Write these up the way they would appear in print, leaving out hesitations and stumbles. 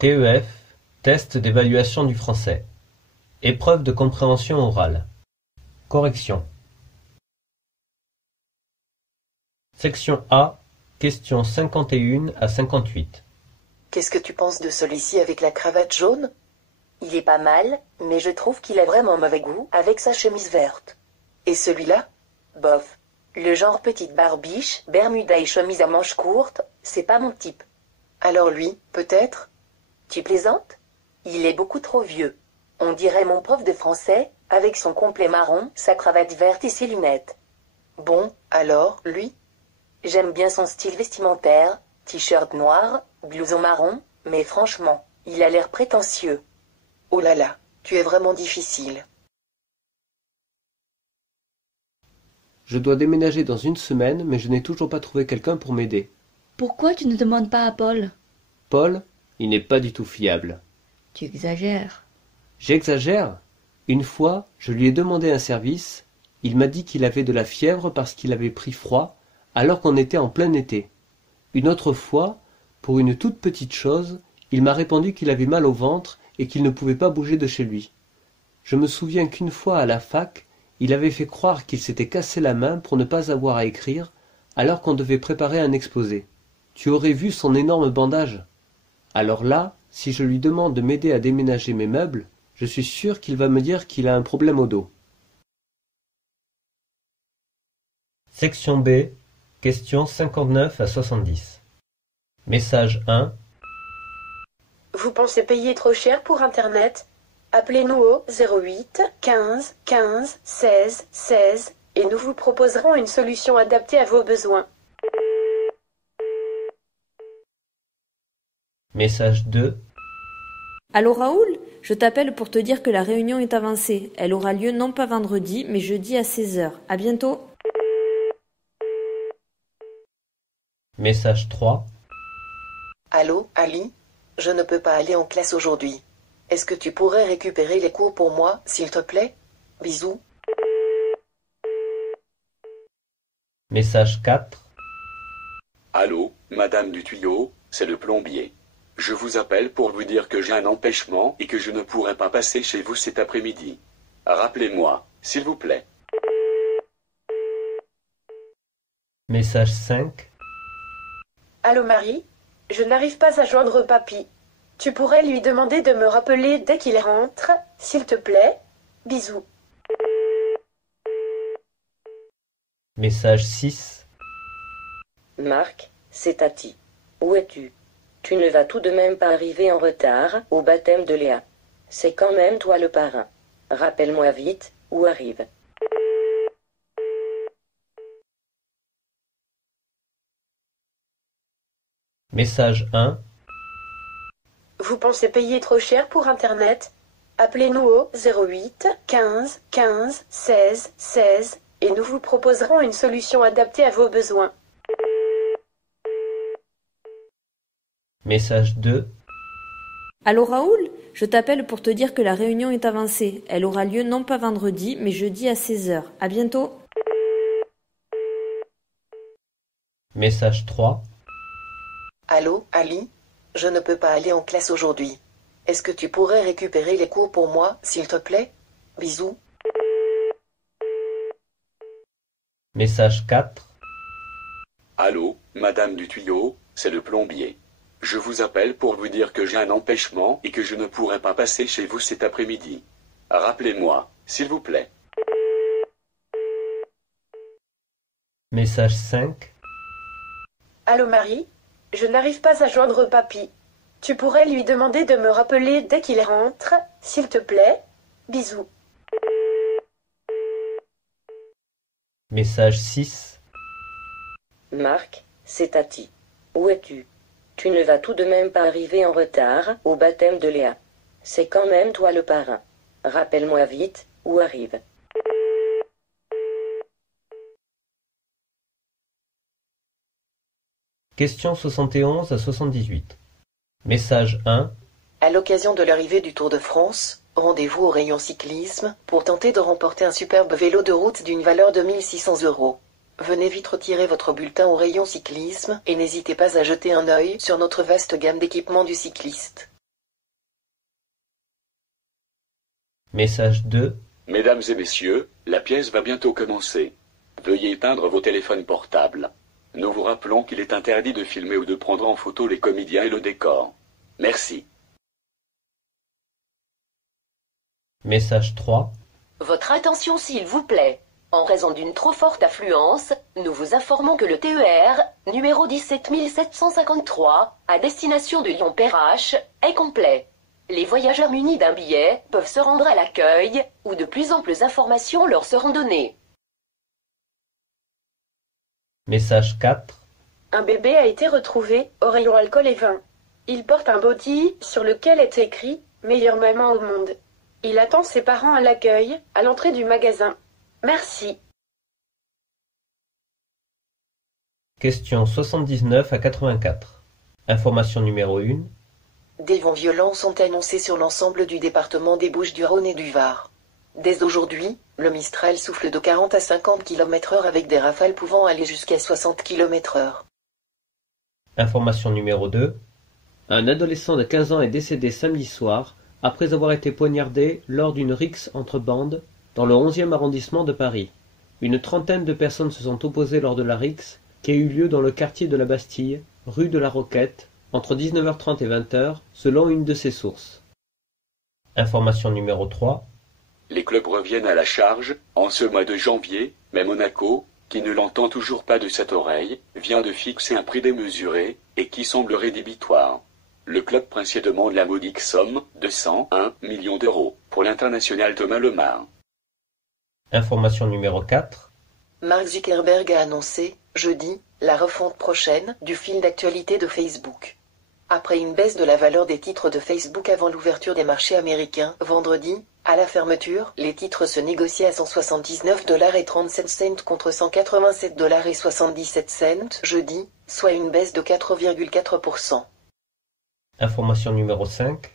TEF, test d'évaluation du français. Épreuve de compréhension orale. Correction. Section A, questions 51 à 58. Qu'est-ce que tu penses de celui-ci avec la cravate jaune? Il est pas mal, mais je trouve qu'il a vraiment mauvais goût avec sa chemise verte. Et celui-là? Bof. Le genre petite barbiche, bermuda et chemise à manches courtes, c'est pas mon type. Alors lui, peut-être? Tu plaisantes? Il est beaucoup trop vieux. On dirait mon prof de français, avec son complet marron, sa cravate verte et ses lunettes. Bon, alors, lui? J'aime bien son style vestimentaire, t-shirt noir, blouson marron, mais franchement, il a l'air prétentieux. Oh là là, tu es vraiment difficile. Je dois déménager dans une semaine, mais je n'ai toujours pas trouvé quelqu'un pour m'aider. Pourquoi tu ne demandes pas à Paul? Paul, il n'est pas du tout fiable. Tu exagères. J'exagère? Une fois, je lui ai demandé un service. Il m'a dit qu'il avait de la fièvre parce qu'il avait pris froid, alors qu'on était en plein été. Une autre fois, pour une toute petite chose, il m'a répondu qu'il avait mal au ventre et qu'il ne pouvait pas bouger de chez lui. Je me souviens qu'une fois à la fac, il avait fait croire qu'il s'était cassé la main pour ne pas avoir à écrire, alors qu'on devait préparer un exposé. Tu aurais vu son énorme bandage. Alors là, si je lui demande de m'aider à déménager mes meubles, je suis sûr qu'il va me dire qu'il a un problème au dos. Section B, questions 59 à 70. Message 1. Vous pensez payer trop cher pour Internet? Appelez-nous au 08 15 15 16 16 et nous vous proposerons une solution adaptée à vos besoins. Message 2. Allô Raoul, je t'appelle pour te dire que la réunion est avancée. Elle aura lieu non pas vendredi, mais jeudi à 16h. À bientôt. Message 3. Allô, Ali? Je ne peux pas aller en classe aujourd'hui. Est-ce que tu pourrais récupérer les cours pour moi, s'il te plaît? Bisous. Message 4. Allô, madame du tuyau, c'est le plombier. Je vous appelle pour vous dire que j'ai un empêchement et que je ne pourrai pas passer chez vous cet après-midi. Rappelez-moi, s'il vous plaît. Message 5. Allô Marie? Je n'arrive pas à joindre papy. Tu pourrais lui demander de me rappeler dès qu'il rentre, s'il te plaît? Bisous. Message 6. Marc, c'est Tati. Où es-tu? Tu ne vas tout de même pas arriver en retard au baptême de Léa. C'est quand même toi le parrain. Rappelle-moi vite où arrive. Message 1. Vous pensez payer trop cher pour Internet? Appelez-nous au 08 15 15 16 16 et nous vous proposerons une solution adaptée à vos besoins. Message 2. Allô Raoul, je t'appelle pour te dire que la réunion est avancée. Elle aura lieu non pas vendredi, mais jeudi à 16h. À bientôt. Message 3. Allô, Ali? Je ne peux pas aller en classe aujourd'hui. Est-ce que tu pourrais récupérer les cours pour moi, s'il te plaît? Bisous. Message 4. Allô, madame du tuyau, c'est le plombier. Je vous appelle pour vous dire que j'ai un empêchement et que je ne pourrai pas passer chez vous cet après-midi. Rappelez-moi, s'il vous plaît. Message 5. Allô Marie? Je n'arrive pas à joindre papy. Tu pourrais lui demander de me rappeler dès qu'il rentre, s'il te plaît? Bisous. Message 6. Marc, c'est Tati. Où es-tu? Tu ne vas tout de même pas arriver en retard au baptême de Léa. C'est quand même toi le parrain. Rappelle-moi vite où arrive. Questions 71 à 78. Message 1. À l'occasion de l'arrivée du Tour de France, rendez-vous au rayon cyclisme pour tenter de remporter un superbe vélo de route d'une valeur de 1 600 €. Venez vite retirer votre bulletin au rayon cyclisme et n'hésitez pas à jeter un œil sur notre vaste gamme d'équipements du cycliste. Message 2. Mesdames et messieurs, la pièce va bientôt commencer. Veuillez éteindre vos téléphones portables. Nous vous rappelons qu'il est interdit de filmer ou de prendre en photo les comédiens et le décor. Merci. Message 3. Votre attention s'il vous plaît. En raison d'une trop forte affluence, nous vous informons que le TER, numéro 17753, à destination de Lyon-Perrache, est complet. Les voyageurs munis d'un billet peuvent se rendre à l'accueil, où de plus amples informations leur seront données. Message 4. Un bébé a été retrouvé au rayon alcool et vin. Il porte un body sur lequel est écrit « Meilleure maman au monde ». Il attend ses parents à l'accueil, à l'entrée du magasin. Merci. Questions 79 à 84. Information numéro 1. Des vents violents sont annoncés sur l'ensemble du département des Bouches-du-Rhône et du Var. Dès aujourd'hui, le Mistral souffle de 40 à 50 km/h avec des rafales pouvant aller jusqu'à 60 km/h. Information numéro 2. Un adolescent de 15 ans est décédé samedi soir après avoir été poignardé lors d'une rixe entre bandes dans le 11e arrondissement de Paris. Une trentaine de personnes se sont opposées lors de la rixe qui a eu lieu dans le quartier de la Bastille, rue de la Roquette, entre 19h30 et 20h, selon une de ses sources. Information numéro 3. Les clubs reviennent à la charge en ce mois de janvier, mais Monaco, qui ne l'entend toujours pas de cette oreille, vient de fixer un prix démesuré et qui semble rédhibitoire. Le club princier demande la modique somme de 101 millions d'euros pour l'international Thomas Lemar. Information numéro 4. Mark Zuckerberg a annoncé, jeudi, la refonte prochaine du fil d'actualité de Facebook. Après une baisse de la valeur des titres de Facebook avant l'ouverture des marchés américains, vendredi, à la fermeture, les titres se négociaient à 179,37 $ contre 187,77 $ jeudi, soit une baisse de 4,4%. Information numéro 5.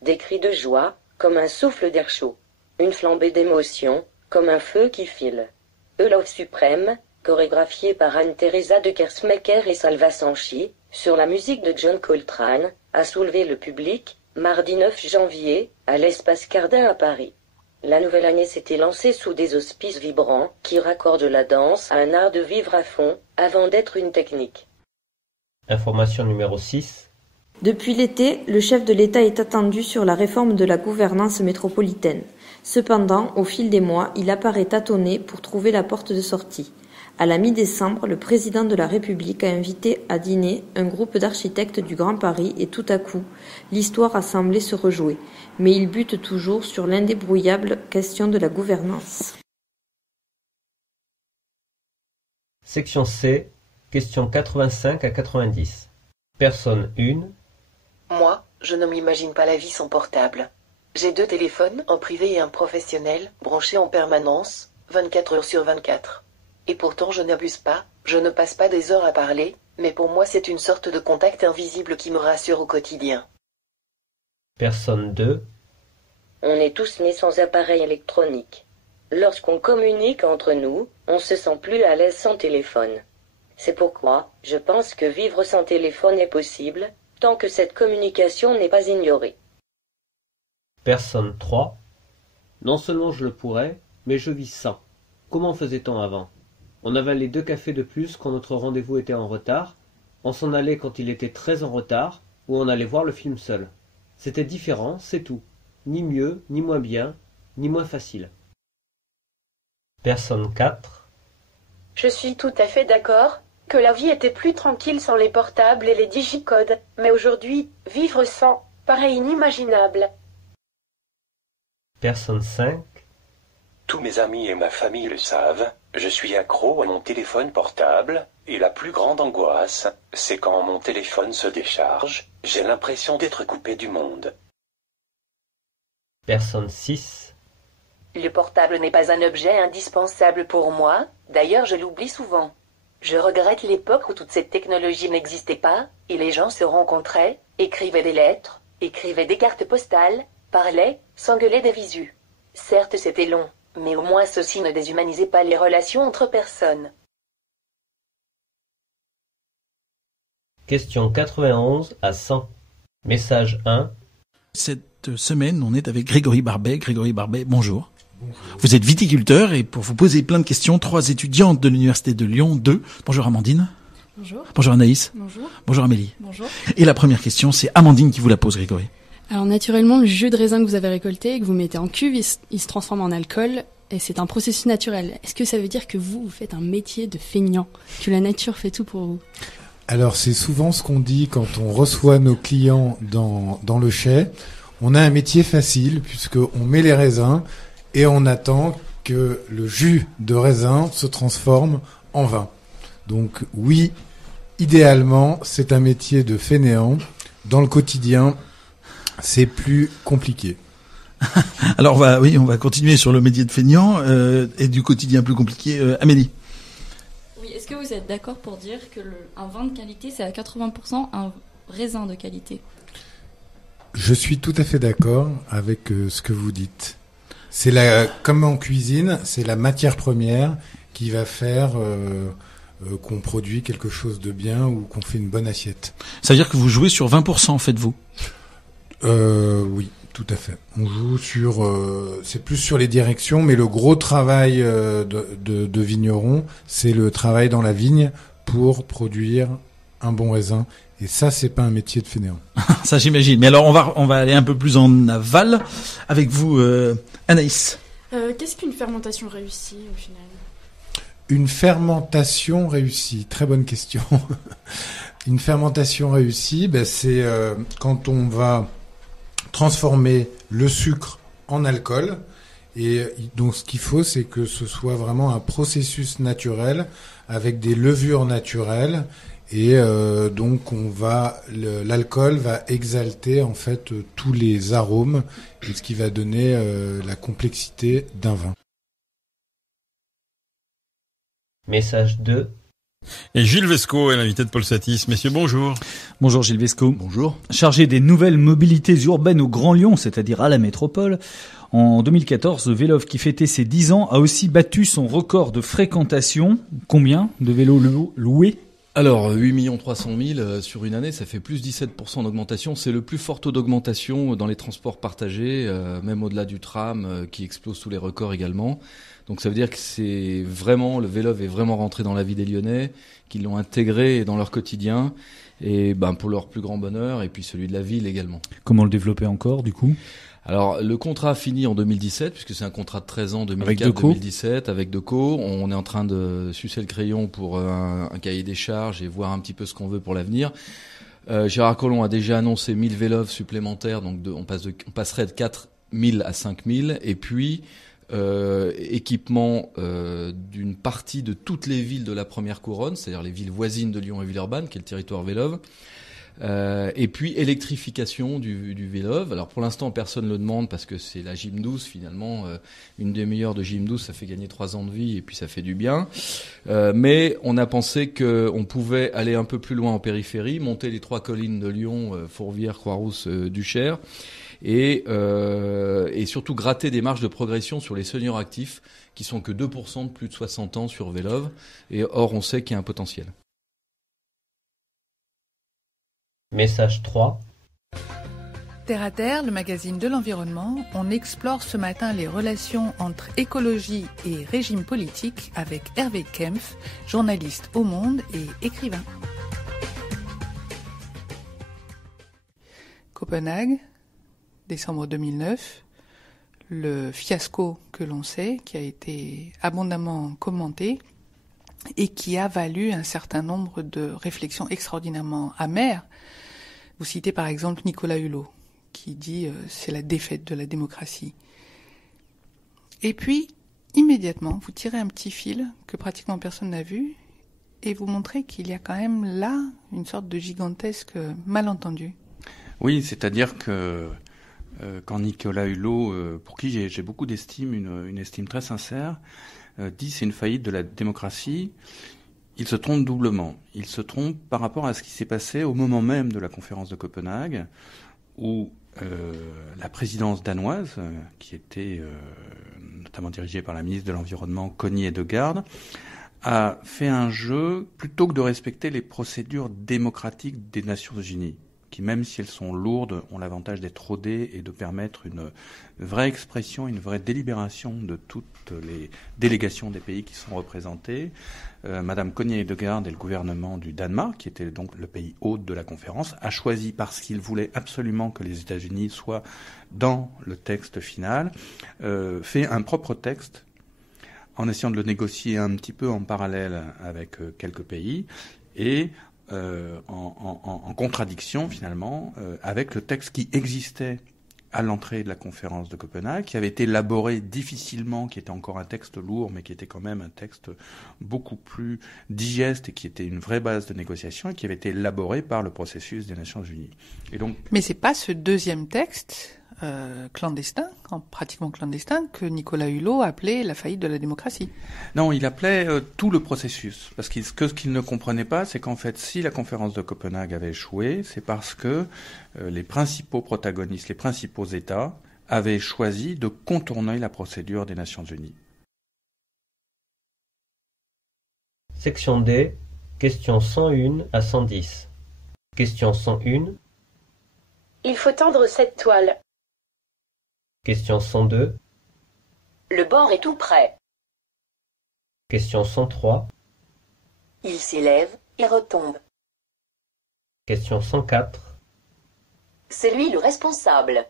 Des cris de joie, comme un souffle d'air chaud. Une flambée d'émotion, comme un feu qui file. Love suprême, chorégraphié par Anne-Theresa de Kersmaker et Salva Sanchi, sur la musique de John Coltrane, a soulevé le public, mardi 9 janvier, à l'Espace Cardin à Paris. La nouvelle année s'était lancée sous des auspices vibrants, qui raccordent la danse à un art de vivre à fond, avant d'être une technique. Information numéro 6. Depuis l'été, le chef de l'État est attendu sur la réforme de la gouvernance métropolitaine. Cependant, au fil des mois, il apparaît tâtonner pour trouver la porte de sortie. À la mi-décembre, le président de la République a invité à dîner un groupe d'architectes du Grand Paris et tout à coup, l'histoire a semblé se rejouer. Mais il bute toujours sur l'indébrouillable question de la gouvernance. Section C. Questions 85 à 90. Personne 1. Moi, je ne m'imagine pas la vie sans portable. J'ai 2 téléphones, un privé et un professionnel, branchés en permanence, 24 heures sur 24. Et pourtant je n'abuse pas, je ne passe pas des heures à parler, mais pour moi c'est une sorte de contact invisible qui me rassure au quotidien. Personne 2. On est tous nés sans appareil électronique. Lorsqu'on communique entre nous, on se sent plus à l'aise sans téléphone. C'est pourquoi, je pense que vivre sans téléphone est possible, tant que cette communication n'est pas ignorée. Personne 3. Non seulement je le pourrais, mais je vis sans. Comment faisait-on avant? On avalait 2 cafés de plus quand notre rendez-vous était en retard, on s'en allait quand il était très en retard, ou on allait voir le film seul. C'était différent, c'est tout. Ni mieux, ni moins bien, ni moins facile. Personne 4. Je suis tout à fait d'accord que la vie était plus tranquille sans les portables et les digicodes, mais aujourd'hui, vivre sans paraît inimaginable. Personne 5. Tous mes amis et ma famille le savent, je suis accro à mon téléphone portable, et la plus grande angoisse, c'est quand mon téléphone se décharge, j'ai l'impression d'être coupé du monde. Personne 6. Le portable n'est pas un objet indispensable pour moi, d'ailleurs je l'oublie souvent. Je regrette l'époque où toute cette technologie n'existait pas, et les gens se rencontraient, écrivaient des lettres, écrivaient des cartes postales, parlaient, s'engueulaient des visus. Certes c'était long, mais au moins ceci ne déshumanisait pas les relations entre personnes. Question 91 à 100. Message 1. Cette cette semaine, on est avec Grégory Barbet. Grégory Barbet, bonjour. Bonjour. Vous êtes viticulteur et pour vous poser plein de questions, 3 étudiantes de l'Université de Lyon 2. Bonjour Amandine. Bonjour. Bonjour Anaïs. Bonjour. Bonjour Amélie. Bonjour. Et la première question, c'est Amandine qui vous la pose, Grégory. Alors naturellement, le jus de raisin que vous avez récolté et que vous mettez en cuve, il se transforme en alcool et c'est un processus naturel. Est-ce que ça veut dire que vous faites un métier de feignant, que la nature fait tout pour vous ? Alors c'est souvent ce qu'on dit quand on reçoit nos clients dans le chai. On a un métier facile puisqu'on met les raisins et on attend que le jus de raisin se transforme en vin. Donc oui, idéalement, c'est un métier de fainéant. Dans le quotidien, c'est plus compliqué. Alors on va continuer sur le métier de feignant et du quotidien plus compliqué. Amélie. Oui, est-ce que vous êtes d'accord pour dire que un vin de qualité, c'est à 80% un raisin de qualité ? Je suis tout à fait d'accord avec ce que vous dites. C'est comme en cuisine, c'est la matière première qui va faire qu'on produit quelque chose de bien ou qu'on fait une bonne assiette. Ça veut dire que vous jouez sur 20%, faites-vous ? Oui, tout à fait. On joue sur, c'est plus sur les directions, mais le gros travail de vigneron, c'est le travail dans la vigne pour produire un bon raisin. Et ça, c'est pas un métier de fainéant. Ça, j'imagine. Mais alors, on va aller un peu plus en aval avec vous, Anaïs. Qu'est-ce qu'une fermentation réussie, au final ? Une fermentation réussie, très bonne question. Une fermentation réussie, c'est quand on va transformer le sucre en alcool. Et donc, ce qu'il faut, c'est que ce soit vraiment un processus naturel avec des levures naturelles. Et donc l'alcool va exalter en fait tous les arômes, et ce qui va donner la complexité d'un vin. Message 2. Et Gilles Vesco est l'invité de Paul Satis. Messieurs, bonjour. Bonjour Gilles Vesco. Bonjour. Chargé des nouvelles mobilités urbaines au Grand Lyon, c'est-à-dire à la métropole, en 2014, le Vélov, qui fêtait ses 10 ans, a aussi battu son record de fréquentation. Combien de vélos loués ? Alors, 8 300 000 sur une année, ça fait plus 17% d'augmentation. C'est le plus fort taux d'augmentation dans les transports partagés, même au-delà du tram qui explose tous les records également. Donc ça veut dire que le Vélov est vraiment rentré dans la vie des Lyonnais, qu'ils l'ont intégré dans leur quotidien, et pour leur plus grand bonheur, et puis celui de la ville également. Comment le développer encore, du coup ? Alors, le contrat finit en 2017, puisque c'est un contrat de 13 ans, 2004-2017, avec Deco. On est en train de sucer le crayon pour un cahier des charges et voir un petit peu ce qu'on veut pour l'avenir. Gérard Collomb a déjà annoncé 1000 Vélov supplémentaires, donc on passerait de 4000 à 5000, et puis équipement d'une partie de toutes les villes de la première couronne, c'est-à-dire les villes voisines de Lyon et Villeurbanne, qui est le territoire Vélov. Et puis électrification du Vélov. Alors pour l'instant personne ne le demande parce que c'est la gym douce finalement. Une demi-heure de gym douce, ça fait gagner 3 ans de vie et puis ça fait du bien. Mais on a pensé qu'on pouvait aller un peu plus loin en périphérie, monter les 3 collines de Lyon, Fourvière, Croix-Rousse, Duchère, et surtout gratter des marges de progression sur les seniors actifs qui sont que 2% de plus de 60 ans sur Vélov. Et or on sait qu'il y a un potentiel. Message 3. Terre à Terre, le magazine de l'environnement, on explore ce matin les relations entre écologie et régime politique avec Hervé Kempf, journaliste au Monde et écrivain. Copenhague, décembre 2009, le fiasco que l'on sait, qui a été abondamment commenté et qui a valu un certain nombre de réflexions extraordinairement amères. Vous citez par exemple Nicolas Hulot, qui dit c'est la défaite de la démocratie. Et puis, immédiatement, vous tirez un petit fil que pratiquement personne n'a vu et vous montrez qu'il y a quand même là une sorte de gigantesque malentendu. Oui, c'est-à-dire que quand Nicolas Hulot, pour qui j'ai beaucoup d'estime, une estime très sincère, dit c'est une faillite de la démocratie, il se trompe doublement. Il se trompe par rapport à ce qui s'est passé au moment même de la conférence de Copenhague, où la présidence danoise, qui était notamment dirigée par la ministre de l'Environnement Connie Hedegaard, a fait un jeu plutôt que de respecter les procédures démocratiques des Nations Unies. qui, même si elles sont lourdes, ont l'avantage d'être rodées et de permettre une vraie expression, une vraie délibération de toutes les délégations des pays qui sont représentés. Madame Konighedegaard et le gouvernement du Danemark, qui était donc le pays hôte de la conférence, a choisi, parce qu'il voulait absolument que les États-Unis soient dans le texte final, fait un propre texte en essayant de le négocier un petit peu en parallèle avec quelques pays et en contradiction finalement avec le texte qui existait à l'entrée de la conférence de Copenhague, qui avait été élaboré difficilement, qui était encore un texte lourd, mais qui était quand même un texte beaucoup plus digeste et qui était une vraie base de négociation et qui avait été élaboré par le processus des Nations Unies. Et donc, mais c'est pas ce deuxième texte clandestin, pratiquement clandestin, que Nicolas Hulot appelait la faillite de la démocratie. Non, il appelait tout le processus. Parce que ce qu'il ne comprenait pas, c'est qu'en fait, si la conférence de Copenhague avait échoué, c'est parce que les principaux protagonistes, les principaux États, avaient choisi de contourner la procédure des Nations Unies. Section D, questions 101 à 110. Question 101. Il faut tendre cette toile. Question 102. Le bord est tout prêt. Question 103. Il s'élève et retombe. Question 104. C'est lui le responsable.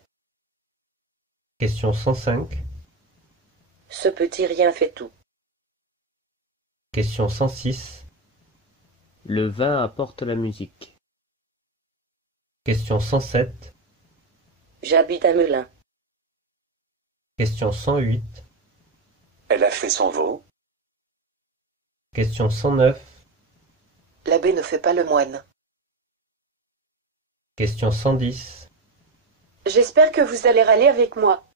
Question 105. Ce petit rien fait tout. Question 106. Le vin apporte la musique. Question 107. J'habite à Melun. Question 108. Elle a fait son veau. Question 109. L'abbé ne fait pas le moine. Question 110. J'espère que vous allez râler avec moi.